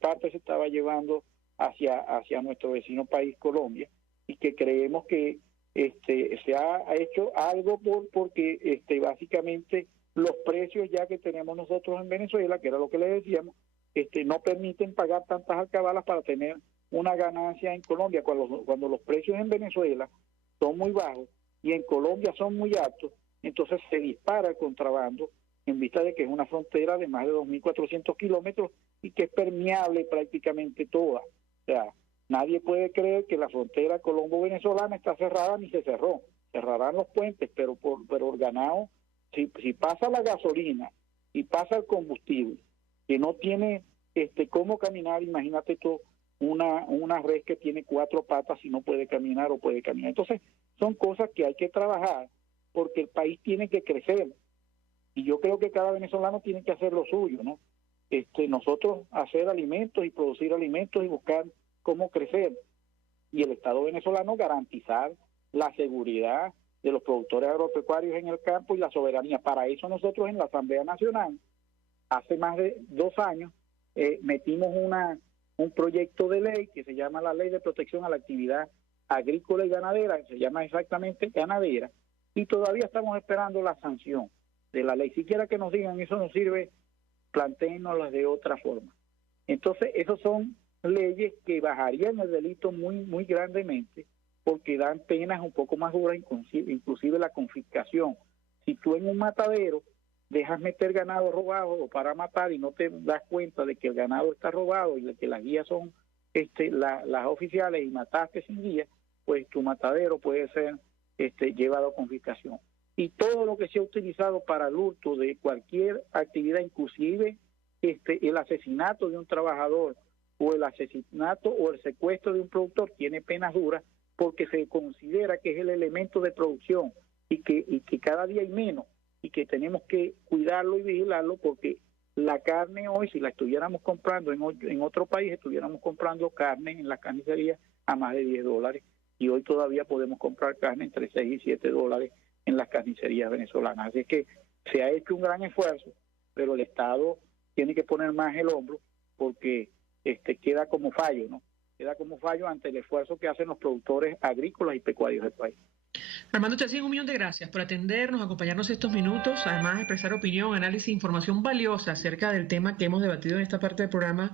parte se estaba llevando hacia nuestro vecino país Colombia, y que creemos que se ha hecho algo porque básicamente los precios ya que tenemos nosotros en Venezuela, que era lo que le decíamos, no permiten pagar tantas alcabalas para tener una ganancia en Colombia. Cuando los precios en Venezuela son muy bajos y en Colombia son muy altos, entonces se dispara el contrabando, en vista de que es una frontera de más de 2.400 kilómetros y que es permeable prácticamente toda. O sea, nadie puede creer que la frontera colombo-venezolana está cerrada, ni se cerró. Cerrarán los puentes, pero por ganado, si pasa la gasolina y pasa el combustible, que no tiene cómo caminar, imagínate tú, una res que tiene 4 patas y no puede caminar o puede caminar. Entonces, son cosas que hay que trabajar porque el país tiene que crecer. Y yo creo que cada venezolano tiene que hacer lo suyo, ¿no? Nosotros hacer alimentos y producir alimentos y buscar cómo crecer. Y el Estado venezolano garantizar la seguridad de los productores agropecuarios en el campo y la soberanía. Para eso nosotros en la Asamblea Nacional hace más de 2 años metimos un proyecto de ley que se llama la Ley de Protección a la Actividad Agrícola y Ganadera, se llama exactamente ganadera, y todavía estamos esperando la sanción de la ley. Siquiera que nos digan eso no sirve, plantéennoslas de otra forma. Entonces, esos son leyes que bajarían el delito muy grandemente, porque dan penas un poco más duras, inclusive la confiscación. Si tú en un matadero dejas meter ganado robado o para matar y no te das cuenta de que el ganado está robado y de que las guías son las oficiales y mataste sin guía, pues tu matadero puede ser llevado a confiscación. Y todo lo que se ha utilizado para el hurto de cualquier actividad, inclusive el asesinato de un trabajador o el asesinato o el secuestro de un productor, tiene penas duras porque se considera que es el elemento de producción y que cada día hay menos y que tenemos que cuidarlo y vigilarlo, porque la carne hoy, si la estuviéramos comprando en otro país, estuviéramos comprando carne en las carnicerías a más de $10, y hoy todavía podemos comprar carne entre $6 y $7 en las carnicerías venezolanas. Así que se ha hecho un gran esfuerzo, pero el Estado tiene que poner más el hombro, porque queda como fallo, ¿no? Queda como fallo ante el esfuerzo que hacen los productores agrícolas y pecuarios del país. Armando Chacín, 1.000.000 de gracias por atendernos, acompañarnos estos minutos, además expresar opinión, análisis, información valiosa acerca del tema que hemos debatido en esta parte del programa.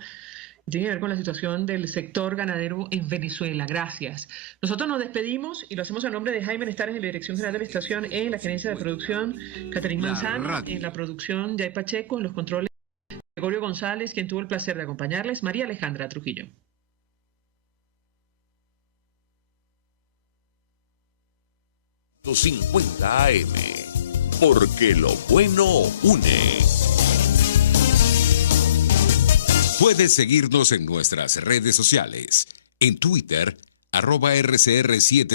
Tiene que ver con la situación del sector ganadero en Venezuela. Gracias. Nosotros nos despedimos y lo hacemos a nombre de Jaime Nestares en la Dirección General de la Estación, en la gerencia de producción, Caterín Manzano, en la producción, Jay Pacheco, en los controles, Gregorio González, quien tuvo el placer de acompañarles, María Alejandra Trujillo. .50 AM, porque lo bueno une. Puedes seguirnos en nuestras redes sociales. En Twitter, @RCR7